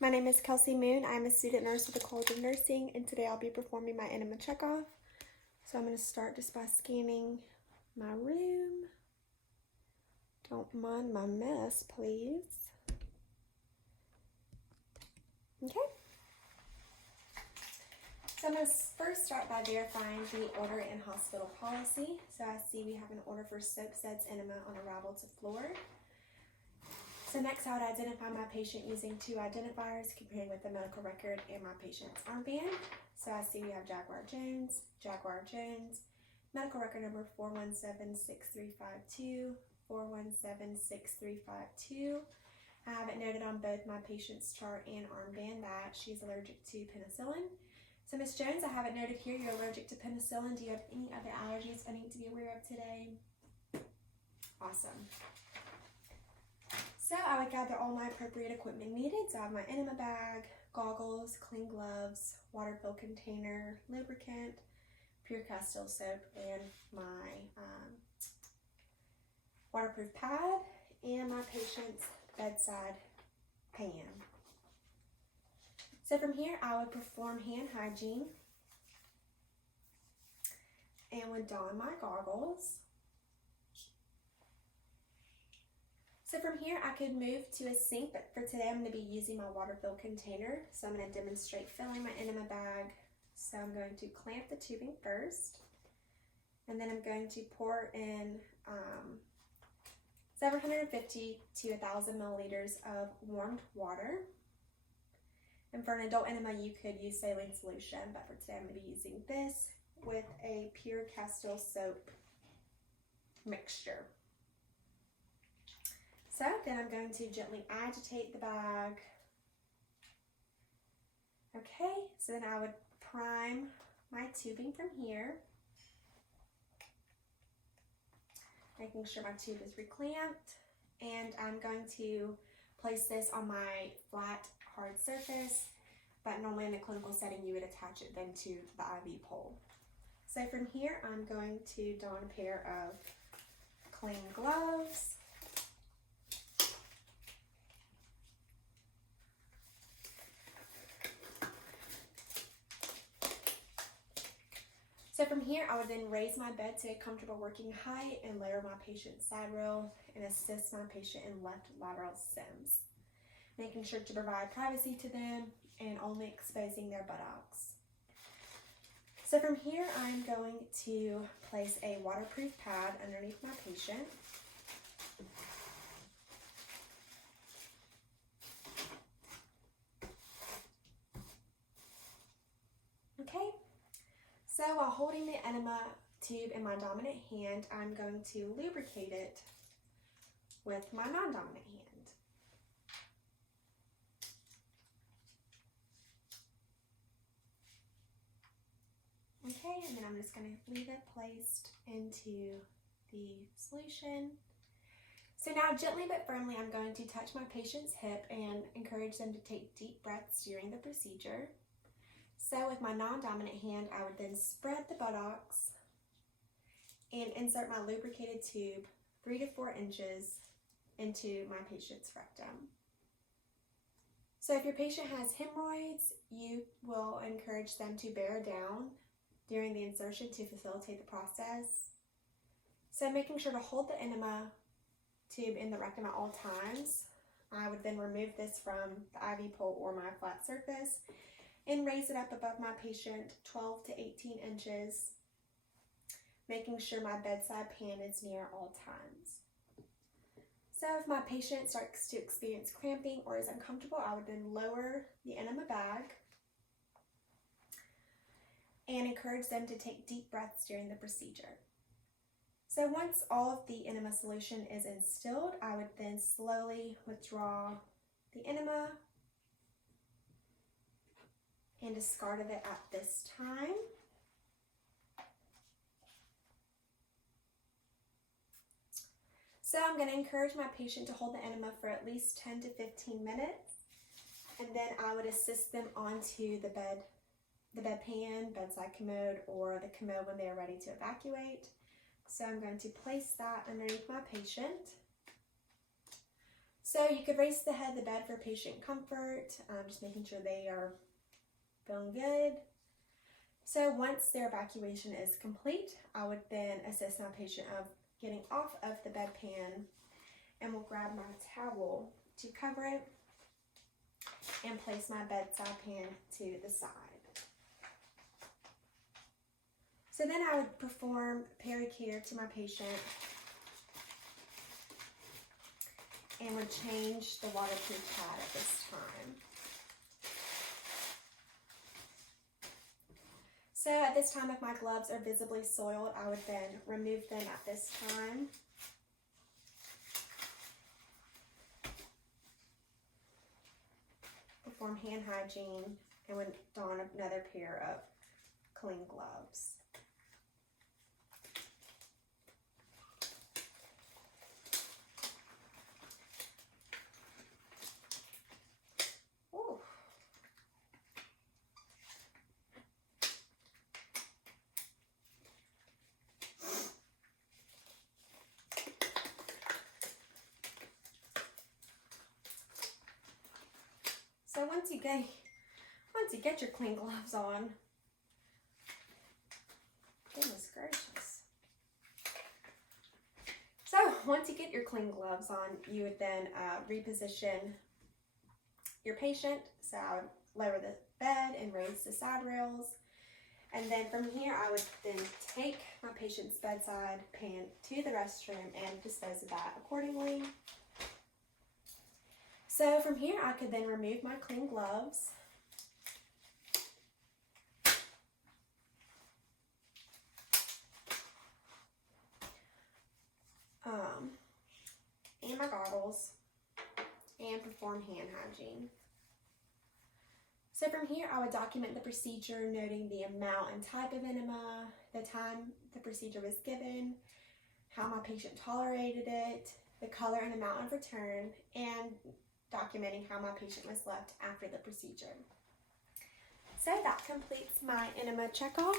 My name is Kelsey Moon. I'm a student nurse with the College of Nursing, and today I'll be performing my enema checkoff. So I'm going to start just by scanning my room. Don't mind my mess, please. Okay. So I'm going to first start by verifying the order and hospital policy. So I see we have an order for soap suds enema on arrival to floor. So next I would identify my patient using two identifiers comparing with the medical record and my patient's armband. So I see we have Jaguar Jones, medical record number 4176352, 4176352. I have it noted on both my patient's chart and armband that she's allergic to penicillin. So Ms. Jones, I have it noted here you're allergic to penicillin. Do you have any other allergies I need to be aware of today? Awesome. So I would gather all my appropriate equipment needed. So I have my enema bag, goggles, clean gloves, water fill container, lubricant, pure castile soap, and my waterproof pad, and my patient's bedside pan. So from here, I would perform hand hygiene and would don my goggles. So from here, I could move to a sink, but for today, I'm going to be using my water fill container. So I'm going to demonstrate filling my enema bag. So I'm going to clamp the tubing first, and then I'm going to pour in 750 to 1,000 milliliters of warmed water. And for an adult enema, you could use saline solution, but for today, I'm going to be using this with a pure castile soap mixture. So then I'm going to gently agitate the bag. Okay, so then I would prime my tubing from here, making sure my tube is reclamped, and I'm going to place this on my flat, hard surface, but normally in a clinical setting you would attach it then to the IV pole. So from here I'm going to don a pair of clean gloves. So from here, I would then raise my bed to a comfortable working height and lower my patient's side rail and assist my patient in left lateral sims, making sure to provide privacy to them and only exposing their buttocks. So from here, I'm going to place a waterproof pad underneath my patient. Okay. So while holding the enema tube in my dominant hand, I'm going to lubricate it with my non-dominant hand. Okay, and then I'm just going to leave it placed into the solution. So now gently but firmly, I'm going to touch my patient's hip and encourage them to take deep breaths during the procedure. So with my non-dominant hand, I would then spread the buttocks and insert my lubricated tube 3 to 4 inches into my patient's rectum. So if your patient has hemorrhoids, you will encourage them to bear down during the insertion to facilitate the process. So making sure to hold the enema tube in the rectum at all times. I would then remove this from the IV pole or my flat surface and raise it up above my patient 12 to 18 inches, making sure my bedside pan is near all times. So if my patient starts to experience cramping or is uncomfortable, I would then lower the enema bag and encourage them to take deep breaths during the procedure. So once all of the enema solution is instilled, I would then slowly withdraw the enema and discard of it at this time. So I'm going to encourage my patient to hold the enema for at least 10 to 15 minutes, and then I would assist them onto the bedpan, bedside commode, or the commode when they are ready to evacuate. So I'm going to place that underneath my patient. So you could raise the head of the bed for patient comfort, just making sure they are feeling good. So once their evacuation is complete, I would then assist my patient of getting off of the bedpan, and will grab my towel to cover it and place my bedside pan to the side. So then I would perform pericare to my patient and would change the waterproof pad at this time. So at this time, if my gloves are visibly soiled, I would then remove them at this time. Perform hand hygiene and would don another pair of clean gloves. Ooh. So once you get your clean gloves on, goodness gracious. So once you get your clean gloves on, you would then reposition your patient. So I would lower the bed and raise the side rails. And then from here, I would then take my patient's bedside pan to the restroom and dispose of that accordingly. So from here, I could then remove my clean gloves. And my goggles, and perform hand hygiene. So from here, I would document the procedure, noting the amount and type of enema, the time the procedure was given, how my patient tolerated it, the color and amount of return, and documenting how my patient was left after the procedure. So that completes my enema checkoff.